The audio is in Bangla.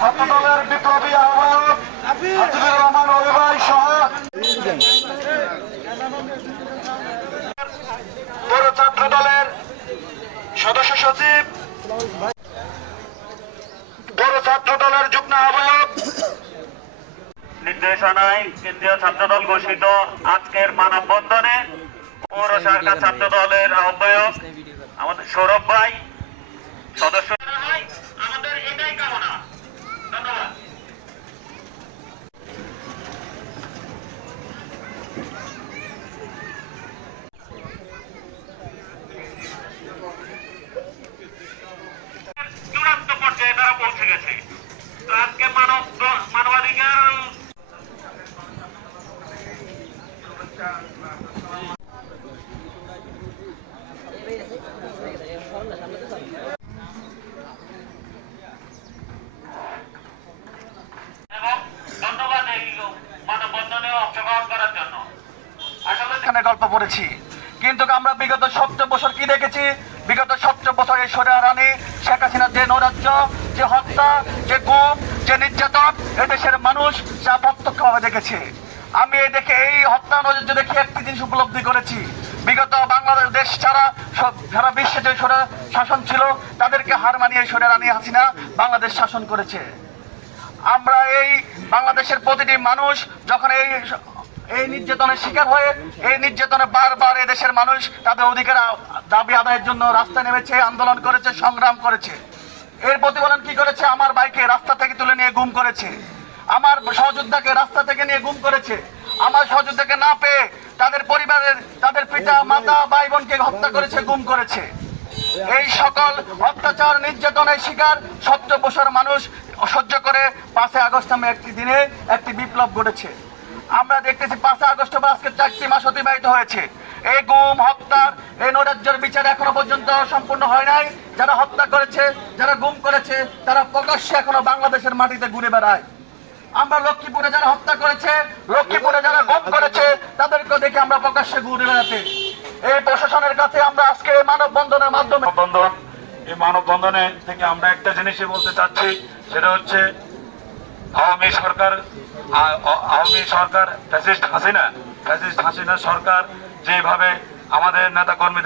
ছাত্র দলের বিপ্লবী আহ্বায়ক হাসিবুর রহমান অভিভাই সহ ছাত্র দলের সদস্য সচিব পৌর ছাত্র কেন্দ্রীয় ছাত্রদল ঘোষিত আজকের মানববন্ধনে পৌর ছাত্র দলের আহ্বায়ক আমাদের সৌরভ ভাই, সদস্য তারা পৌঁছে গেছে। তো আজকে মানব মানবাধিকার এখানে গল্প পড়েছি। কিন্তু আমরা বিগত সত্তর বছর কি দেখেছি? বিগত সত্তর বছর এই সরিয়া রানী শেখ হাসিনার যে নৈরাজ্য, যে হত্যা, যে গুম, যে নির্যাতন এদেশের মানুষ যা প্রত্যক্ষভাবে দেখেছে। আমি এই দেখে এই হত্যা নৈরাজ্য দেখে একটি জিনিস উপলব্ধি করেছি। বিগত বাংলাদেশ দেশ ছাড়া সারা বিশ্বে যে সরে শাসন ছিল, তাদেরকে হার মানিয়ে সরিয়া রানী হাসিনা বাংলাদেশ শাসন করেছে। আমরা এই বাংলাদেশের প্রতিটি মানুষ যখন এই এই নির্যাতনের শিকার হয়ে এই নির্যাতনে বারবার এই দেশের মানুষ তাদের অধিকার, দাবি আদায়ের জন্য রাস্তায় নেমেছে, আন্দোলন করেছে, সংগ্রাম করেছে। এর প্রতিফলন কি করেছে? আমার বাইকে রাস্তা থেকে তুলে নিয়ে গুম করেছে। আমার সহযোদ্ধাকে রাস্তা থেকে নিয়ে গুম করেছে। আমার সহযোদ্ধাকে না পেয়ে তাদের পরিবারের, তাদের পিতা, মাতা ভাই বোনকে হত্যা করেছে, গুম করেছে। এই সকল অত্যাচার, নির্যাতনের শিকার সত্তর বছর মানুষ সহ্য করে পাঁচই আগস্ট নামে একটি দিনে একটি বিপ্লব ঘটেছে। আমরা দেখতেছি পাঁচই আগস্ট আজকে চারটি মাস অতিবাহিত হয়েছে। এই গুম হত্যার এই নৈরাজ্যের বিচার এখনও পর্যন্ত সম্পূর্ণ হয় নাই। যারা হত্যা করেছে, যারা গুম করেছে, তারা প্রকাশ্যে এখনও বাংলাদেশের মাটিতে ঘুরে বেড়ায়। আমরা লক্ষ্মীপুরে যারা হত্যা করেছে, লক্ষ্মীপুরে যারা গুম করেছে তাদেরকে দেখে আমরা প্রকাশ্যে ঘুরে বেড়াতে। এই প্রশাসনের কাছে আমরা আজকে মানববন্ধনের মাধ্যমে বন্ধন এই মানববন্ধনে থেকে আমরা একটা জিনিসই বলতে চাচ্ছি, সেটা হচ্ছে আওয়ামী সরকার আওয়ামী সরকার ফ্যাসিস্ট হাসিনা ফ্যাসিস্ট হাসিনা সরকার যেভাবে আমাদের নেতা কর্মীদের